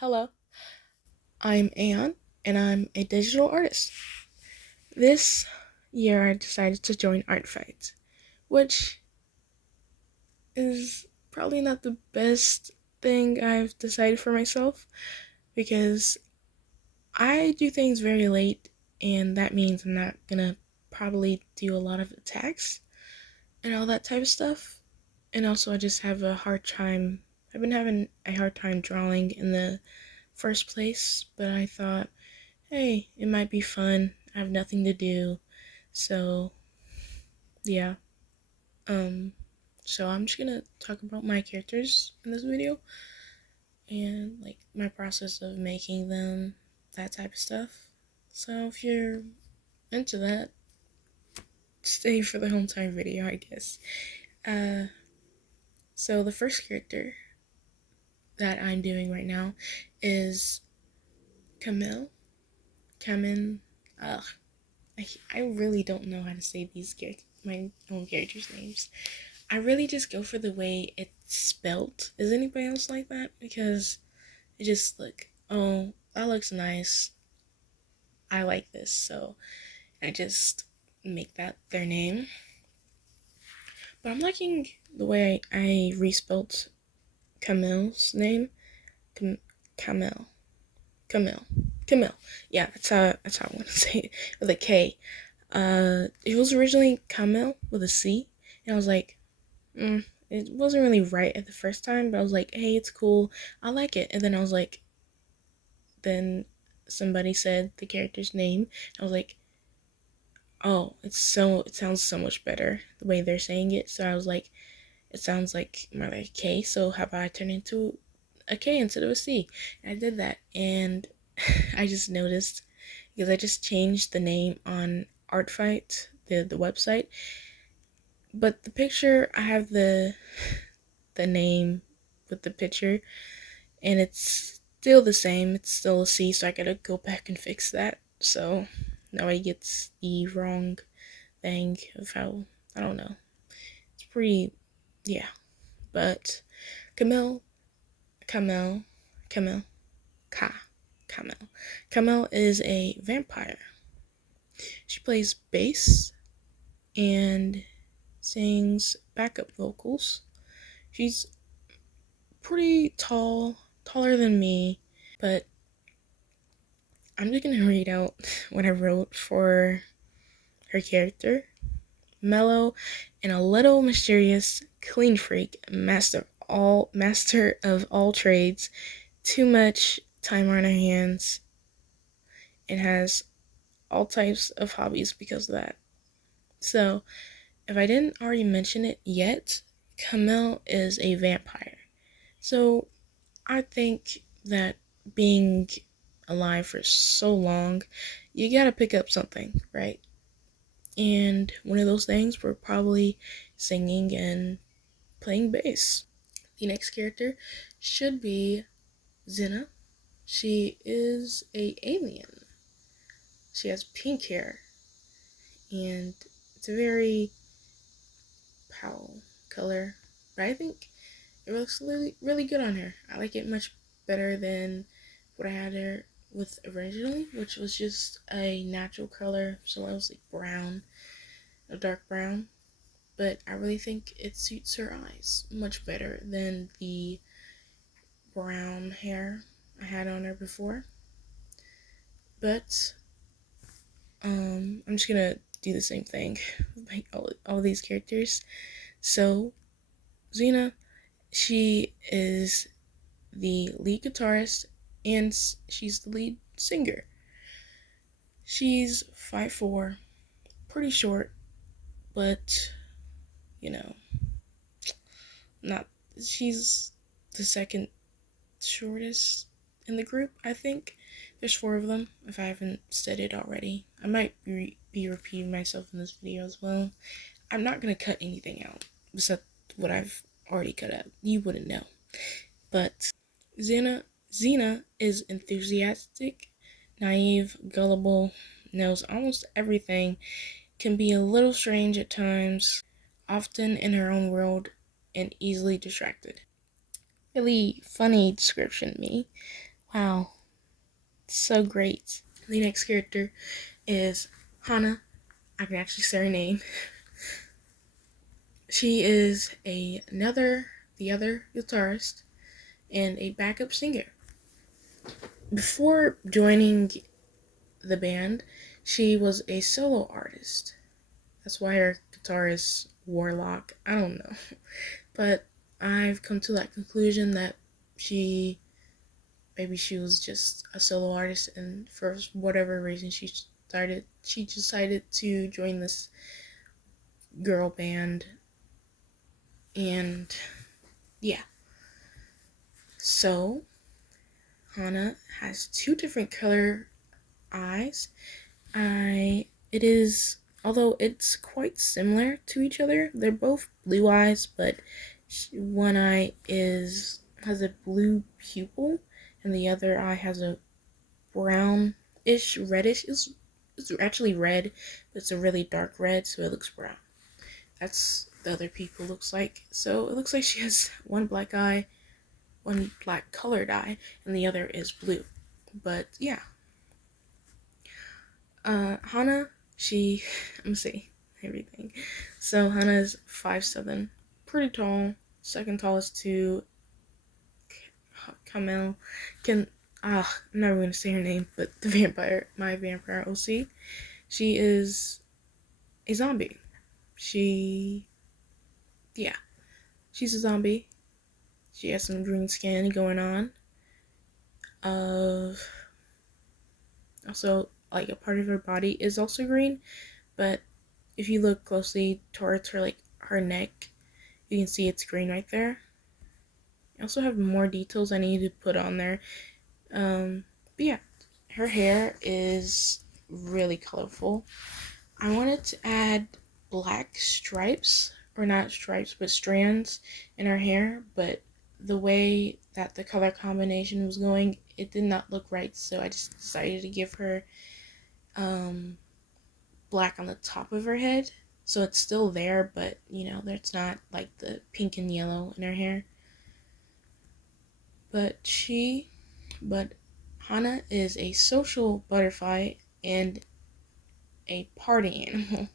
Hello, I'm Aon, and I'm a digital artist. This year I decided to join art fights, which is probably not the best thing I've decided for myself because I do things very late, and that means I'm not gonna probably do a lot of attacks and all that type of stuff. And also, I just have a hard time. I've been having a hard time drawing in the first place, but I thought, hey, it might be fun. I have nothing to do. So, yeah. Um, so I'm just gonna talk about my characters in this video and like my process of making them, that type of stuff. So if you're into that, stay for the whole entire video, I guess. Uh, so the first character that I'm doing right now is Camille. Camin. Ugh, I really don't know how to say my own characters' names. I really just go for the way it's spelt. Is anybody else like that? Because it just look, oh, that looks nice. I like this, so I just make that their name. But I'm liking the way I respelt Camille's name. Camille. Camille. Camille. Yeah, that's how I want to say it with a K. It was originally Camille with a C, and I was like, it wasn't really right at the first time, but I was like, hey, it's cool. I like it. And then I was like, then somebody said the character's name. I was like, oh, it sounds so much better the way they're saying it. So I was like, it sounds like more like a K. So how about I turn into a K instead of a C? And I did that, and I just noticed because I just changed the name on Artfight, the website. But the picture, I have the name with the picture, and it's still the same. It's still a C, so I gotta go back and fix that. So nobody gets the wrong thing of how, I don't know. It's pretty, yeah. But Camille, Camille, Camille, Camille. Camille is a vampire. She plays bass and sings backup vocals. She's pretty tall, taller than me, but I'm just gonna read out what I wrote for her character. Mellow and a little mysterious, clean freak, master of all trades, too much time on her hands, and has all types of hobbies because of that. So, if I didn't already mention it yet, Camille is a vampire. So, I think that being alive for so long, you gotta pick up something, right? And one of those things were probably singing and playing bass. The next character should be Zena. She is a alien. She has pink hair, and it's a very pale color, but I think it looks really good on her. I like it much better than what I had her with originally, which was just a natural color, so it was like brown, a dark brown. But I really think it suits her eyes much better than the brown hair I had on her before. But I'm just gonna do the same thing with all these characters. So Xena, she is the lead guitarist and she's the lead singer. She's 5'4", pretty short, but you know, not. She's the second shortest in the group, I think. There's 4 of them, if I haven't said it already. I might be repeating myself in this video as well. I'm not going to cut anything out, except what I've already cut out. You wouldn't know. But Xena is enthusiastic, naive, gullible, knows almost everything, can be a little strange at times, often in her own world, and easily distracted. Really funny description, me. Wow, so great. The next character is Hana. I can actually say her name. She is the other guitarist and a backup singer. Before joining the band, she was a solo artist. That's why her guitar is Warlock. I don't know. But I've come to that conclusion that she maybe she was just a solo artist, and for whatever reason she decided to join this girl band. And yeah. So Hana has two different color eyes. I it is Although it's quite similar to each other. They're both blue eyes, but one eye is has a blue pupil, and the other eye has a brownish reddish. It's actually red, but it's a really dark red, so it looks brown. That's the other pupil looks like. So it looks like she has one black eye, one black colored eye, and the other is blue. But yeah, Hana, let me see everything. So Hana is 5'7", pretty tall, second tallest to Kamel. I'm never gonna say her name, but my vampire OC. She is a zombie. She, yeah, she's a zombie. She has some green skin going on. Of Also, like, a part of her body is also green, but if you look closely towards her neck, you can see it's green right there. I also have more details I need to put on there. But yeah, her hair is really colorful. I wanted to add black stripes, or not stripes, but strands in her hair, but the way that the color combination was going, it did not look right, so I just decided to give her black on the top of her head. So it's still there, but there's not like the pink and yellow in her hair. But Hana is a social butterfly and a party animal.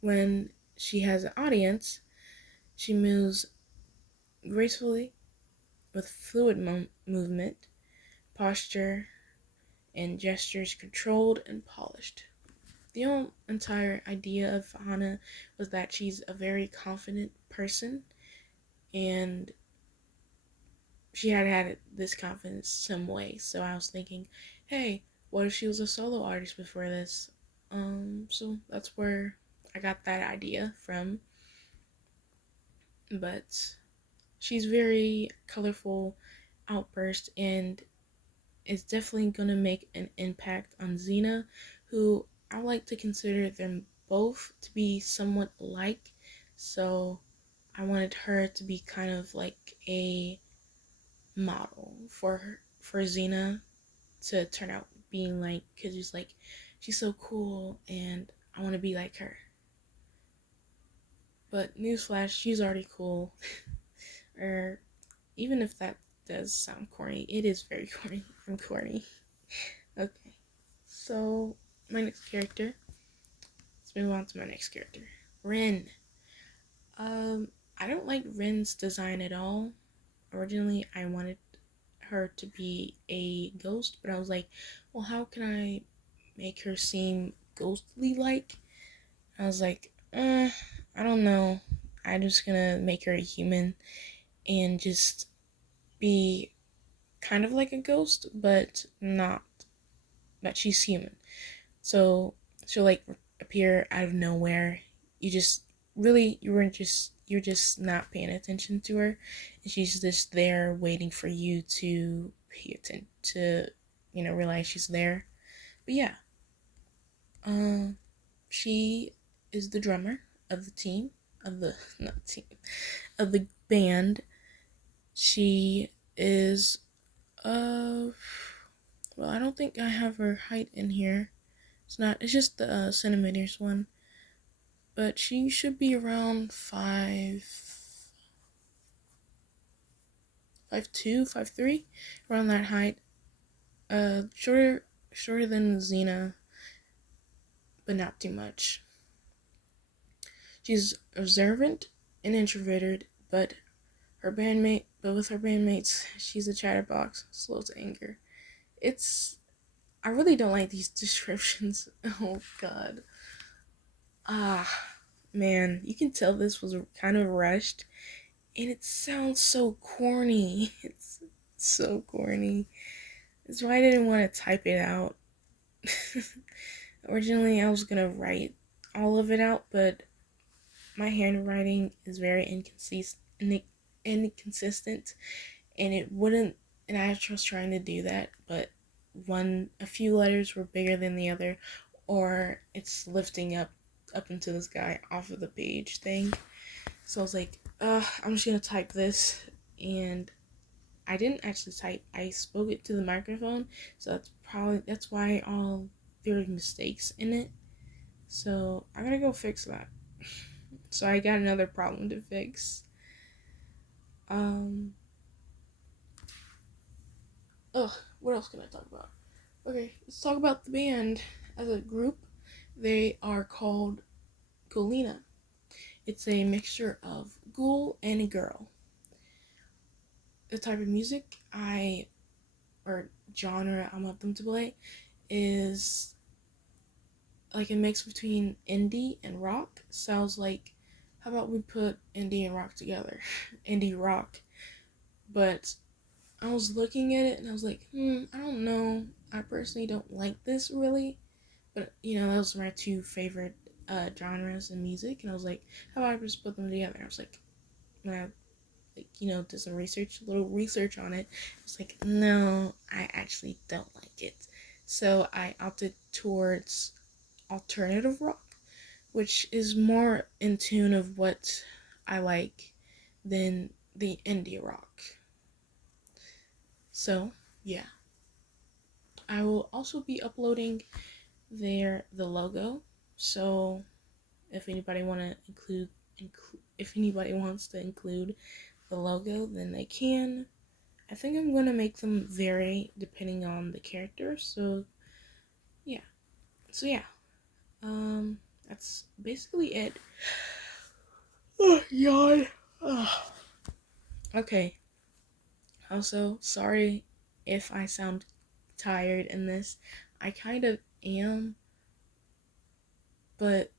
When she has an audience, she moves gracefully with fluid movement, posture, and gestures controlled and polished. The whole entire idea of Hana was that she's a very confident person, and she had this confidence some way. So I was thinking, hey, what if she was a solo artist before this? So that's where I got that idea from. But she's very colorful outburst, and is definitely gonna make an impact on Xena, who I like to consider them both to be somewhat alike. So I wanted her to be kind of like a model for Xena to turn out being like, because she's so cool and I want to be like her. But newsflash, she's already cool. Or even if that does sound corny, it is very corny. I'm corny. Okay, so my next character. Let's move on to my next character, Rin. I don't like Rin's design at all. Originally, I wanted her to be a ghost, but I was like, well, how can I make her seem ghostly like? I was like, I don't know. I'm just gonna make her a human and just be kind of like a ghost, but not that she's human. So she'll like appear out of nowhere. You just really you're just not paying attention to her, and she's just there waiting for you to pay attention to realize she's there. But yeah, um, she is the drummer of the team of the not team of the band. She is uh well, I don't think I have her height in here. It's just the centimeters one. But she should be around 5'2", 5'3", around that height. Shorter than Xena, but not too much. She's observant and introverted, but with her bandmates, she's a chatterbox, slow to anger. I really don't like these descriptions. Oh God. Ah, man, you can tell this was kind of rushed, and it sounds so corny. It's so corny. That's why I didn't want to type it out. Originally, I was gonna write all of it out, but my handwriting is very inconsistent, and it wouldn't. And I was trying to do that, but a few letters were bigger than the other, or it's lifting up into the sky off of the page thing. So I was like, I'm just gonna type this, and I didn't actually type. I spoke it to the microphone, so that's why there were mistakes in it. So I gotta go fix that. So I got another problem to fix. Um. What else can I talk about? Okay, let's talk about the band as a group. They are called Gulina. It's a mixture of ghoul and a girl. The type of music or genre I want them to play is like a mix between indie and rock. Sounds like, how about we put indie and rock together? Indie rock. But I was looking at it and I was like, I don't know. I personally don't like this really. But, those are my two favorite genres in music. And I was like, how about I just put them together? I was like, when I did some a little research on it. I was like, no, I actually don't like it. So I opted towards alternative rock, which is more in tune of what I like than the indie rock. So, yeah. I will also be uploading the logo. So, if anybody if anybody wants to include the logo, then they can. I think I'm gonna make them vary depending on the character. So yeah. So yeah. That's basically it. Oh God. Oh. Okay. Also, sorry if I sound tired in this. I kind of am, but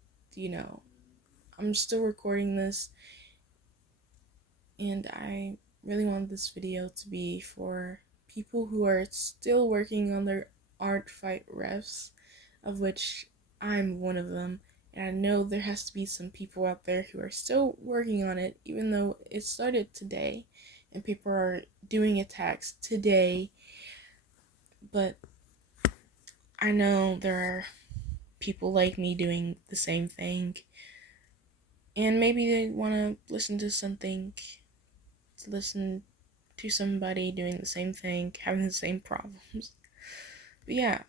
I'm still recording this, and I really want this video to be for people who are still working on their art fight refs, of which I'm one of them. And I know there has to be some people out there who are still working on it, even though it started today and people are doing attacks today. But I know there are people like me doing the same thing, and maybe they want to listen to somebody doing the same thing, having the same problems. But yeah,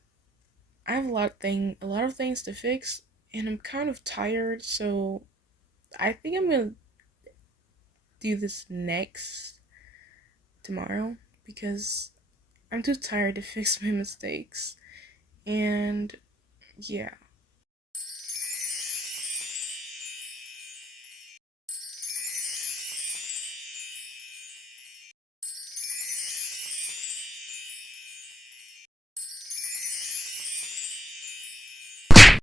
I have a lot of things to fix, and I'm kind of tired, so I think I'm gonna do this tomorrow, because I'm too tired to fix my mistakes. And yeah.